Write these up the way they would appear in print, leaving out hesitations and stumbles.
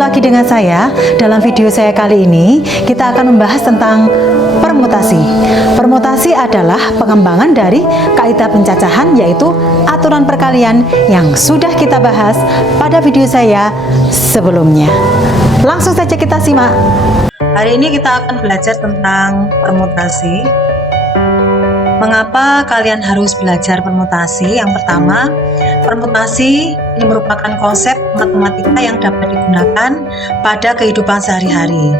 lagi dengan saya. Dalam video saya kali ini, kita akan membahas tentang permutasi. Permutasi adalah pengembangan dari kaidah pencacahan, yaitu aturan perkalian yang sudah kita bahas pada video saya sebelumnya. Langsung saja kita simak. Hari ini kita akan belajar tentang permutasi. Mengapa kalian harus belajar permutasi? Yang pertama, permutasi ini merupakan konsep matematika yang dapat digunakan pada kehidupan sehari-hari.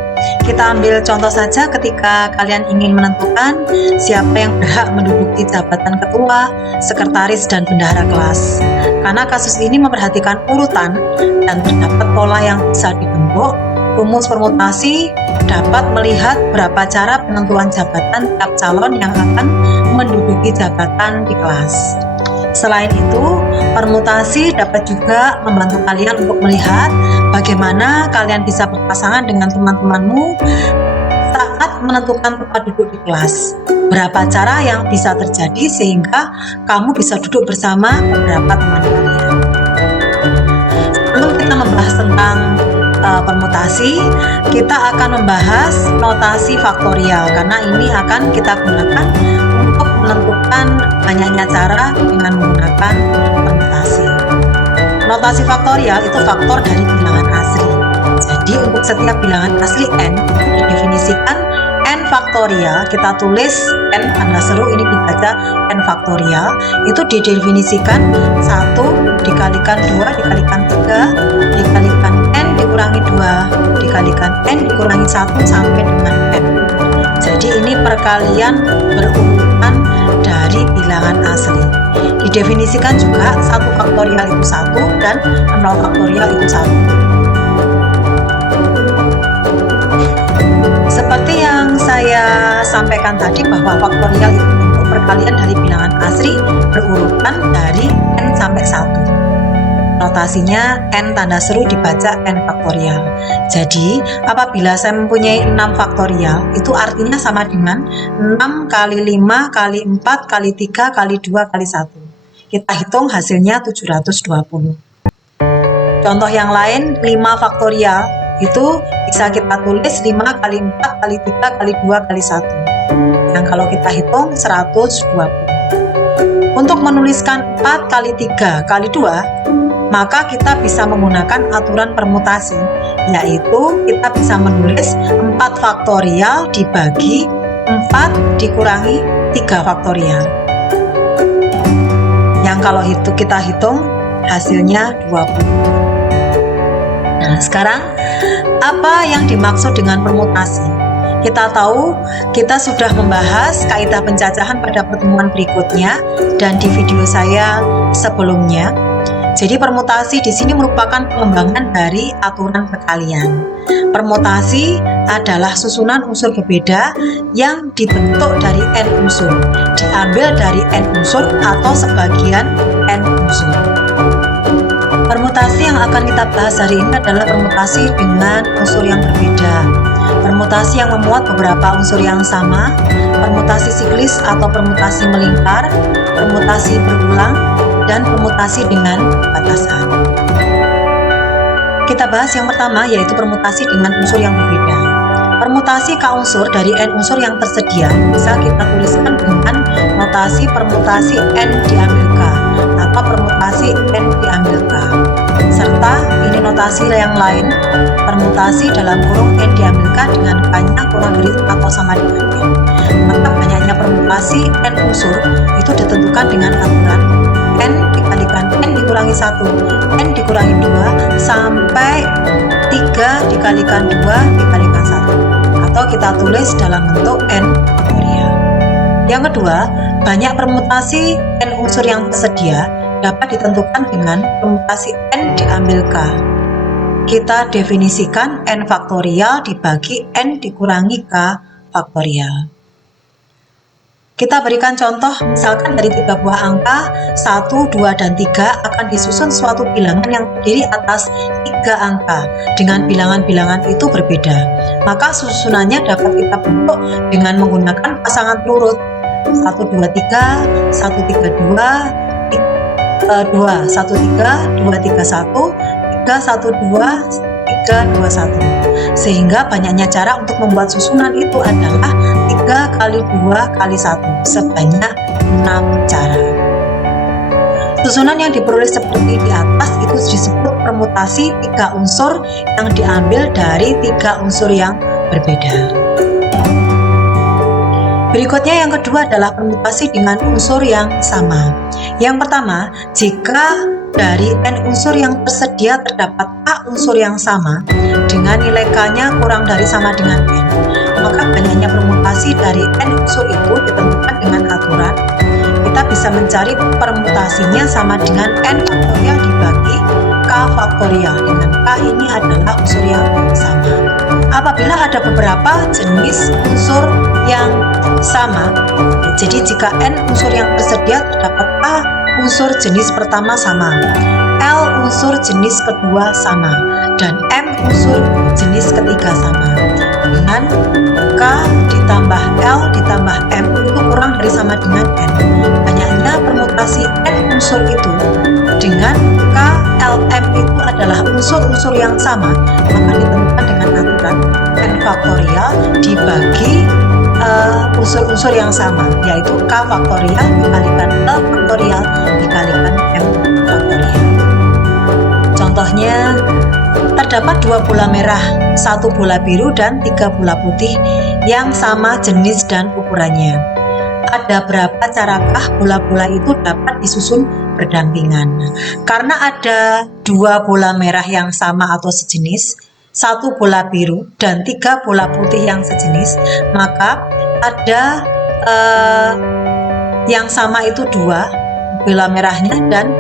Kita ambil contoh saja ketika kalian ingin menentukan siapa yang berhak menduduki jabatan ketua, sekretaris, dan bendahara kelas. Karena kasus ini memperhatikan urutan dan terdapat pola yang bisa dibentuk, rumus permutasi dapat melihat berapa cara penentuan jabatan tiap calon yang akan menduduki jabatan di kelas. Selain itu, permutasi dapat juga membantu kalian untuk melihat bagaimana kalian bisa berpasangan dengan teman-temanmu saat menentukan tempat duduk di kelas. Berapa cara yang bisa terjadi sehingga kamu bisa duduk bersama beberapa teman kalian. Sebelum kita membahas tentang permutasi, kita akan membahas notasi faktorial karena ini akan kita gunakan untuk menentukan banyaknya cara dengan menggunakan permutasi. Notasi faktorial itu faktor dari bilangan asli. Jadi untuk setiap bilangan asli n didefinisikan n faktorial, kita tulis n tanda seru ini dibaca n faktorial, itu didefinisikan 1 dikalikan 2 dikalikan 3 dikalikan n dikurangi 2 dikalikan n dikurangi 1 sampai dengan n. Jadi ini perkalian berurutan dari bilangan asli. Didefinisikan juga 1 faktorial itu 1 dan 0 faktorial itu 1. Seperti yang saya sampaikan tadi bahwa faktorial itu bentuk perkalian dari bilangan asli berurutan dari n sampai 1. Notasinya n tanda seru dibaca n faktorial. Jadi apabila saya mempunyai 6 faktorial, itu artinya sama dengan 6 kali 5 kali 4 kali 3 kali 2 kali 1. Kita hitung hasilnya 720. Contoh yang lain, 5 faktorial itu bisa kita tulis 5 kali 4 kali 3 kali 2 kali 1. Yang kalau kita hitung 120. Untuk menuliskan 4 kali 3 kali 2, maka kita bisa menggunakan aturan permutasi, yaitu kita bisa menulis 4 faktorial dibagi 4 dikurangi 3 faktorial. Yang kalau itu kita hitung hasilnya 20. Nah, sekarang apa yang dimaksud dengan permutasi? Kita tahu kita sudah membahas kaidah pencacahan pada pertemuan berikutnya dan di video saya sebelumnya. Jadi permutasi di sini merupakan pengembangan dari aturan perkalian. Permutasi adalah susunan unsur berbeda yang dibentuk dari n unsur, diambil dari n unsur atau sebagian n unsur. Permutasi yang akan kita bahas hari ini adalah permutasi dengan unsur yang berbeda. Permutasi yang memuat beberapa unsur yang sama, permutasi siklis atau permutasi melingkar, permutasi berulang, dan permutasi dengan batasan. Kita bahas yang pertama, yaitu permutasi dengan unsur yang berbeda. Permutasi k unsur dari n unsur yang tersedia bisa kita tuliskan dengan notasi permutasi n diambil k atau permutasi n diambil k. Serta ini notasi yang lain, permutasi dalam kurung n diambil k dengan k-nya kurang dari atau sama dengan n. Maka banyaknya permutasi n unsur itu ditentukan dengan aturan n dikalikan n dikurangi 1, n dikurangi 2 sampai 3 dikalikan 2 dikalikan 1, atau kita tulis dalam bentuk n faktorial. Yang kedua, banyak permutasi n unsur yang tersedia dapat ditentukan dengan permutasi n diambil k. Kita definisikan n faktorial dibagi n dikurangi k faktorial. Kita berikan contoh, misalkan dari 3 buah angka 1, 2, dan 3 akan disusun suatu bilangan yang terdiri atas 3 angka dengan bilangan-bilangan itu berbeda. Maka susunannya dapat kita bentuk dengan menggunakan pasangan urut 1, 2, 3, 1, 3, 2, 2, 1, 3, 2, 3, 1, 3, 1, 2, 3, 2, 1. Sehingga banyaknya cara untuk membuat susunan itu adalah 3 kali 2 kali 1 sebanyak 6 cara. Susunan yang diperoleh seperti di atas itu disebut permutasi 3 unsur yang diambil dari 3 unsur yang berbeda. Berikutnya yang kedua adalah permutasi dengan unsur yang sama. Yang pertama, jika dari n unsur yang tersedia terdapat k unsur yang sama dengan nilai k-nya kurang dari sama dengan n, maka banyaknya permutasi dari n unsur itu ditentukan dengan aturan. Kita bisa mencari permutasinya sama dengan n faktorial dibagi k faktorial, dengan k ini adalah unsur yang sama. Apabila ada beberapa jenis unsur yang sama, jadi jika n unsur yang tersedia terdapat a unsur jenis pertama sama, l unsur jenis kedua sama, dan m unsur jenis ketiga sama, dengan k ditambah l ditambah m itu kurang dari sama dengan n, banyaknya permutasi n unsur itu dengan k, l, m itu adalah unsur-unsur yang sama, maka ditentukan dengan aturan n faktorial dibagi unsur-unsur yang sama, yaitu k faktorial dikalikan l faktorial dikalikan m faktorial. Contohnya, terdapat 2 bola merah, 1 bola biru dan 3 bola putih yang sama jenis dan ukurannya. Ada berapa carakah bola-bola itu dapat disusun berdampingan? Karena ada 2 bola merah yang sama atau sejenis, 1 bola biru dan 3 bola putih yang sejenis, maka ada yang sama itu 2 bola merahnya dan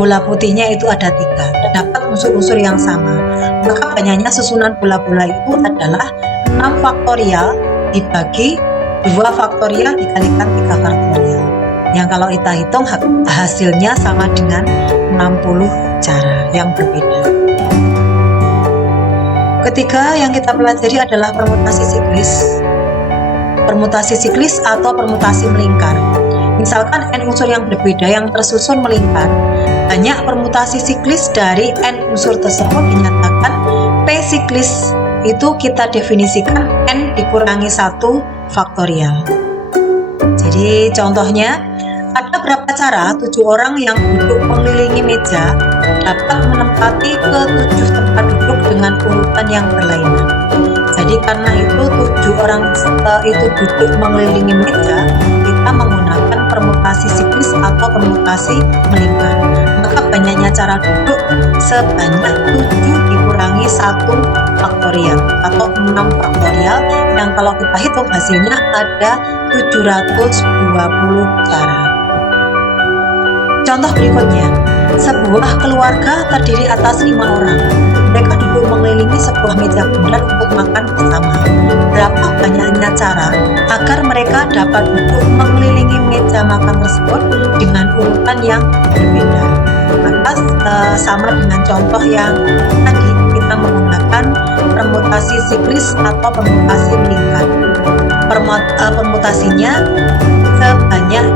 bola putihnya itu ada 3. Terdapat unsur-unsur yang sama, maka banyaknya susunan bola-bola itu adalah 6 faktorial dibagi 2 faktorial dikalikan 3 faktorial, yang kalau kita hitung hasilnya sama dengan 60 cara yang berbeda. Ketiga yang kita pelajari adalah permutasi siklis. Permutasi siklis atau permutasi melingkar. Misalkan n unsur yang berbeda yang tersusun melingkar, banyak permutasi siklis dari n unsur tersebut dinyatakan P siklis. Itu kita definisikan n dikurangi 1 faktorial. Jadi contohnya, ada berapa cara 7 orang yang duduk mengelilingi meja dapat menempati ke 7 tempat duduk dengan urutan yang berlainan. Jadi karena itu 7 orang itu duduk mengelilingi meja, kita menggunakan permutasi siklis atau permutasi melingkar. Maka banyaknya cara duduk sebanyak 7 dikurangi 1 faktorial atau 6 faktorial, yang kalau kita hitung hasilnya ada 720 cara. Contoh berikutnya, sebuah keluarga terdiri atas 5 orang. Mereka duduk mengelilingi sebuah meja bulat untuk makan bersama. Berapa banyaknya cara agar mereka dapat duduk mengelilingi meja makan tersebut dengan urutan yang berbeda? Maka sama dengan contoh yang tadi, kita menggunakan permutasi siklis atau permutasi melingkar. Permutasinya sebanyak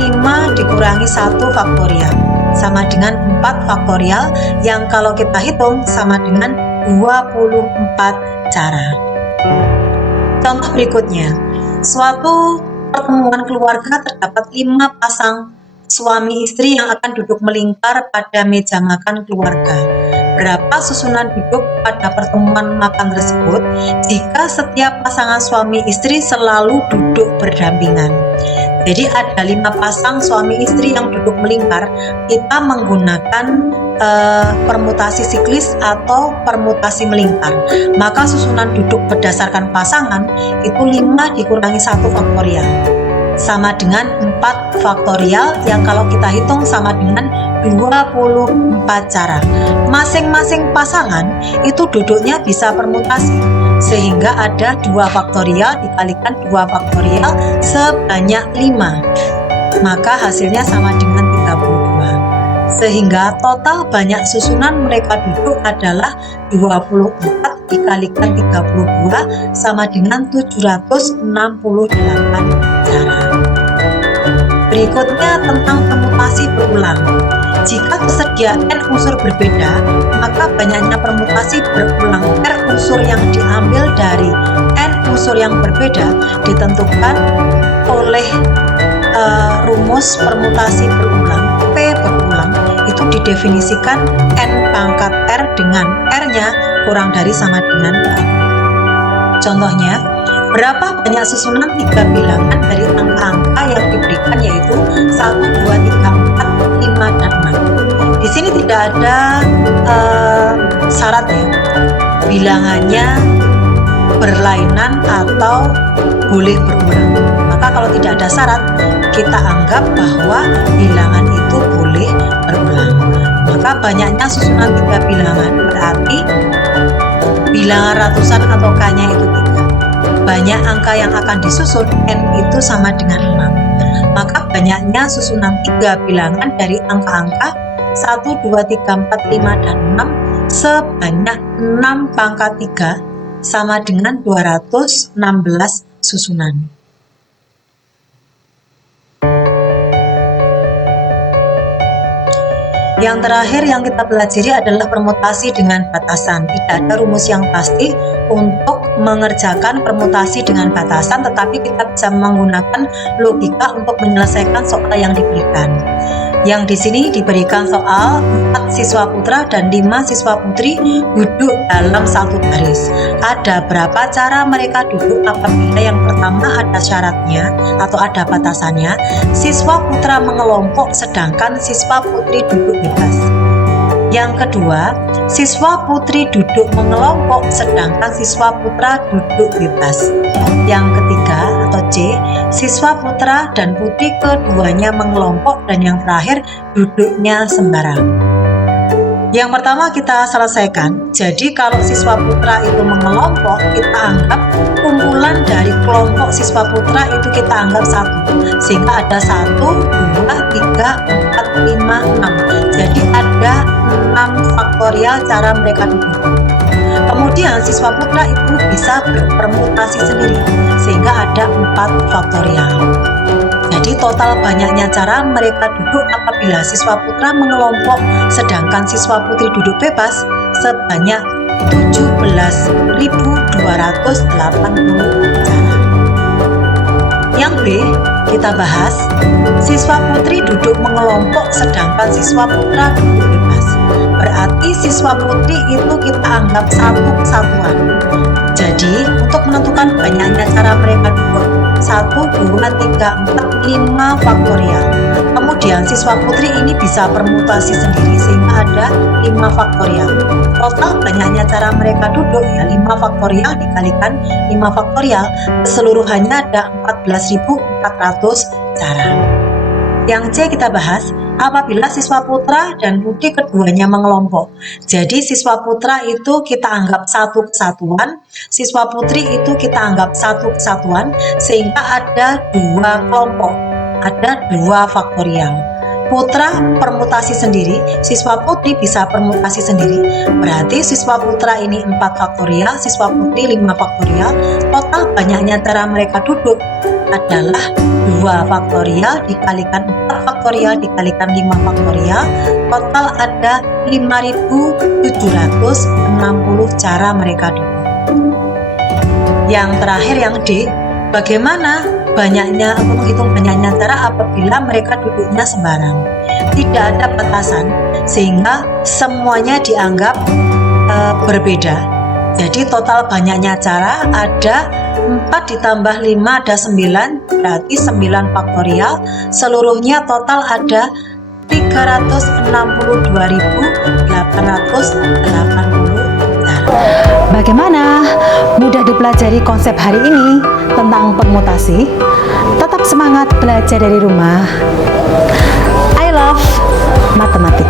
5 dikurangi 1 faktorial sama dengan 4 faktorial, yang kalau kita hitung sama dengan 24 cara. Contoh berikutnya, suatu pertemuan keluarga terdapat 5 pasang suami istri yang akan duduk melingkar pada meja makan keluarga. Berapa susunan duduk pada pertemuan makan tersebut jika setiap pasangan suami istri selalu duduk berdampingan? Jadi ada 5 pasang suami istri yang duduk melingkar, kita menggunakan permutasi siklis atau permutasi melingkar. Maka susunan duduk berdasarkan pasangan itu 5 dikurangi 1 faktorial sama dengan 4 faktorial, yang kalau kita hitung sama dengan 24 cara. Masing-masing pasangan itu duduknya bisa permutasi, sehingga ada 2 faktorial dikalikan 2 faktorial sebanyak 5, maka hasilnya sama dengan 32. Sehingga total banyak susunan mereka duduk adalah 24 dikalikan 32 sama dengan 768 cara. Berikutnya tentang permutasi berulang. Jika tersedia n unsur berbeda, maka banyaknya permutasi berulang r unsur yang diambil dari n unsur yang berbeda ditentukan oleh rumus permutasi berulang. P berulang itu didefinisikan n pangkat r dengan r-nya kurang dari sama dengan 4. Contohnya, berapa banyak susunan 3 bilangan dari angka-angka yang diberikan, yaitu 1, 2, 3, 4, 5, dan 6. Di sini tidak ada syarat ya, bilangannya berlainan atau boleh berulang. Maka kalau tidak ada syarat, kita anggap bahwa bilangan itu boleh berulang. Maka banyaknya susunan 3 bilangan berarti bilangan ratusan atau k-nya itu 3. Banyak angka yang akan disusun, n itu sama dengan 6. Maka banyaknya susunan 3 bilangan dari angka-angka 1, 2, 3, 4, 5, dan 6 sebanyak 6 pangkat 3 sama dengan 216 susunan. Yang terakhir yang kita pelajari adalah permutasi dengan batasan. Tidak ada rumus yang pasti untuk mengerjakan permutasi dengan batasan, tetapi kita bisa menggunakan logika untuk menyelesaikan soal yang diberikan. Yang di sini diberikan soal 4 siswa putra dan 5 siswa putri duduk dalam satu baris. Ada berapa cara mereka duduk apabila yang pertama ada syaratnya atau ada batasannya, siswa putra mengelompok sedangkan siswa putri duduk bebas. Yang kedua, siswa putri duduk mengelompok sedangkan siswa putra duduk bebas. Yang ketiga atau C, siswa putra dan putri keduanya mengelompok, dan yang terakhir duduknya sembarang. Yang pertama kita selesaikan. Jadi kalau siswa putra itu mengelompok, kita anggap kumpulan dari kelompok siswa putra itu kita anggap 1. Sehingga ada 1, 2, 3, 4, 5, 6. Jadi ada 6 faktorial cara mereka duduk. Kemudian siswa putra itu bisa berpermutasi sendiri sehingga ada 4 faktorial. Jadi total banyaknya cara mereka duduk apabila siswa putra mengelompok sedangkan siswa putri duduk bebas sebanyak 17.280 cara. Yang B kita bahas, siswa putri duduk mengelompok sedangkan siswa putra duduk bebas. Berarti siswa putri itu kita anggap satu kesatuan. Jadi untuk menentukan banyaknya cara mereka duduk 1, 2, 3, 4, 5 faktorial. Kemudian siswa putri ini bisa permutasi sendiri sehingga ada 5 faktorial. Total banyaknya cara mereka duduk ya 5 faktorial dikalikan 5 faktorial, keseluruhannya ada 14.400 cara. Yang C kita bahas, apabila siswa putra dan putri keduanya mengelompok. Jadi siswa putra itu kita anggap satu kesatuan, siswa putri itu kita anggap satu kesatuan, sehingga ada 2 kelompok, ada 2 faktorial. Putra permutasi sendiri, siswa putri bisa permutasi sendiri. Berarti siswa putra ini 4 faktorial, siswa putri 5 faktorial. Total banyaknya cara mereka duduk adalah 2 faktorial dikalikan 4 faktorial dikalikan 5 faktorial. Total ada 5.760 cara mereka duduk. Yang terakhir yang D, bagaimana banyaknya atau menghitung banyaknya cara apabila mereka duduknya sembarang. Tidak ada batasan sehingga semuanya dianggap berbeda. Jadi total banyaknya cara ada 4 ditambah 5 ada 9, berarti 9 faktorial. Seluruhnya total ada 362.880 cara. Bagaimana? Mudah dipelajari konsep hari ini tentang permutasi? Tetap semangat belajar dari rumah. I love matematik.